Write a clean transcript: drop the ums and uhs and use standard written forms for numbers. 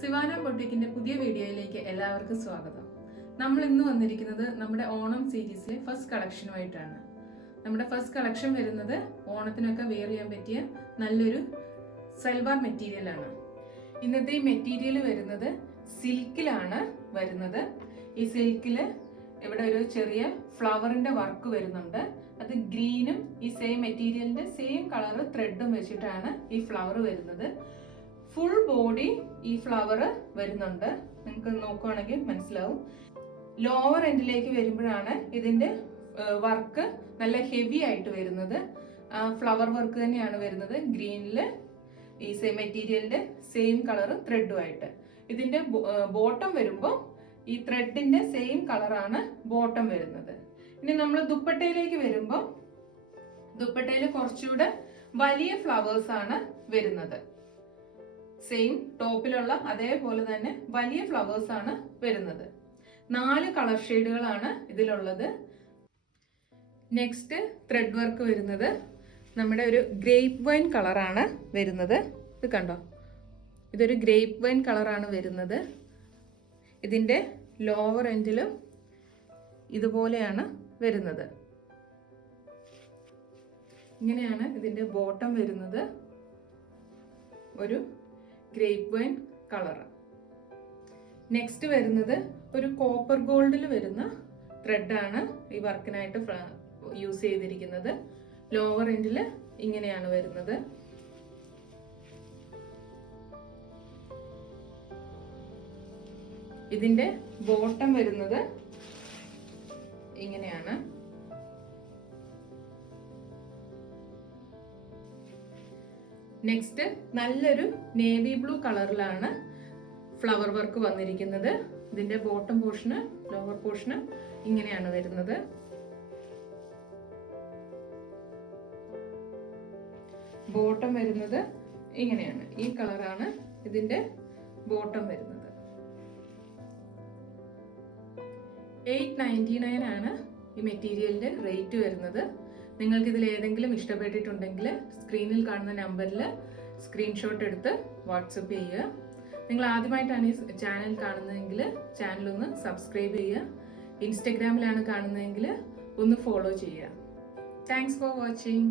Sivana ബൊട്ടിക്കിന്റെ പുതിയ വീഡിയോയിലേക്ക് എല്ലാവർക്കും സ്വാഗതം. നമ്മൾ ഇന്ന് വന്നിരിക്കുന്നത് നമ്മുടെ ഓണം സീരീസിലെ ഫസ്റ്റ് കളക്ഷനുമായിട്ടാണ്. നമ്മുടെ ഫസ്റ്റ് കളക്ഷൻ വരുന്നത് ഓണത്തിനൊക്കെ വെയർ ചെയ്യാൻ പറ്റിയ നല്ലൊരു സൽവാർ മെറ്റീരിയലാണ്. ഇന്നത്തെ ഈ മെറ്റീരിയൽ വരുന്നത് സിൽക്കിലാണ് വരുന്നത്. ഈ സിൽക്കില് ഇവിടെ ഒരു ചെറിയ ഫ്ലവറിന്റെ വർക്ക് വരുന്നുണ്ട്. അത് ഗ്രീനും ഈ സെയിം മെറ്റീരിയലിന്റെ സെയിം കളർ ത്രെഡും വെച്ചിട്ടാണ് ഈ ഫ്ലവർ വരുന്നത്. ഫുൾ ബോഡി ഈ ഫ്ലവർ വരുന്നുണ്ട്. നിങ്ങൾക്ക് നോക്കുവാണെങ്കിൽ മനസ്സിലാവും. ലോവർ എൻഡിലേക്ക് വരുമ്പോഴാണ് ഇതിന്റെ വർക്ക് നല്ല ഹെവി ആയിട്ട് വരുന്നത്. ഫ്ലവർ വർക്ക് തന്നെയാണ് വരുന്നത്. ഗ്രീനില് ഈ സെയിം മെറ്റീരിയലിന്റെ സെയിം കളർ ത്രെഡുമായിട്ട്. ഇതിന്റെ ബോട്ടം വരുമ്പോൾ ഈ ത്രെഡിന്റെ സെയിം കളറാണ് ബോട്ടം വരുന്നത്. ഇനി നമ്മൾ ദുപ്പട്ടയിലേക്ക് വരുമ്പോൾ ദുപ്പട്ടയിൽ കുറച്ചുകൂടെ വലിയ ഫ്ലവേഴ്സ് ആണ് വരുന്നത്. സെയിം ടോപ്പിലുള്ള അതേപോലെ തന്നെ വലിയ ഫ്ലവേഴ്സ് ആണ് വരുന്നത്. 4 കളർ ഷെയ്ഡുകളാണ് ഇതിലുള്ളത്. നെക്സ്റ്റ് ത്രെഡ് വർക്ക് വരുന്നത് നമ്മുടെ ഒരു ഗ്രേപ്പ് വൈൻ കളറാണ് വരുന്നത്. ഇത് കണ്ടോ, ഇതൊരു ഗ്രേപ്പ് വൈൻ കളറാണ് വരുന്നത്. ഇതിന്റെ ലോവർ എൻഡിലും ഇതുപോലെയാണ് വരുന്നത്. ഇങ്ങനെയാണ് ഇതിന്റെ ബോട്ടം വരുന്നത്. ഒരു ഗ്രേപ്പ് വൈൻ കളർ. നെക്സ്റ്റ് വരുന്നത് ഒരു കോപ്പർ ഗോൾഡിൽ വരുന്ന ത്രെഡാണ് ഈ വർക്കിനായിട്ട് യൂസ് ചെയ്തിരിക്കുന്നത്. ലോവർ എൻഡിൽ ഇങ്ങനെയാണ് വരുന്നത്. ഇതിന്റെ ബോട്ടം വരുന്നത് ഇങ്ങനെയാണ്. നെക്സ്റ്റ് നല്ലൊരു നേവി ബ്ലൂ കളറിലാണ് ഫ്ലവർ വർക്ക് വന്നിരിക്കുന്നത്. ഇതിന്റെ ബോട്ടം പോർഷന് ലോവർ പോർഷന് ഇങ്ങനെയാണ് വരുന്നത്. ബോട്ടം വരുന്നത് ഇങ്ങനെയാണ്. ഈ കളറാണ് ഇതിന്റെ ബോട്ടം വരുന്നത്. 899 ആണ് ഈ മെറ്റീരിയലിന്റെ റേറ്റ് വരുന്നത്. നിങ്ങൾക്ക് ഇതിൽ ഏതെങ്കിലും ഇഷ്ടപ്പെട്ടിട്ടുണ്ടെങ്കിൽ സ്ക്രീനിൽ കാണുന്ന നമ്പറിൽ സ്ക്രീൻഷോട്ട് എടുത്ത് വാട്സപ്പ് ചെയ്യുക. നിങ്ങൾ ആദ്യമായിട്ടാണ് ഈ ചാനൽ കാണുന്നതെങ്കിൽ ചാനൽ ഒന്ന് സബ്സ്ക്രൈബ് ചെയ്യുക. ഇൻസ്റ്റഗ്രാമിലാണ് കാണുന്നതെങ്കിൽ ഒന്ന് ഫോളോ ചെയ്യുക. Thanks for watching.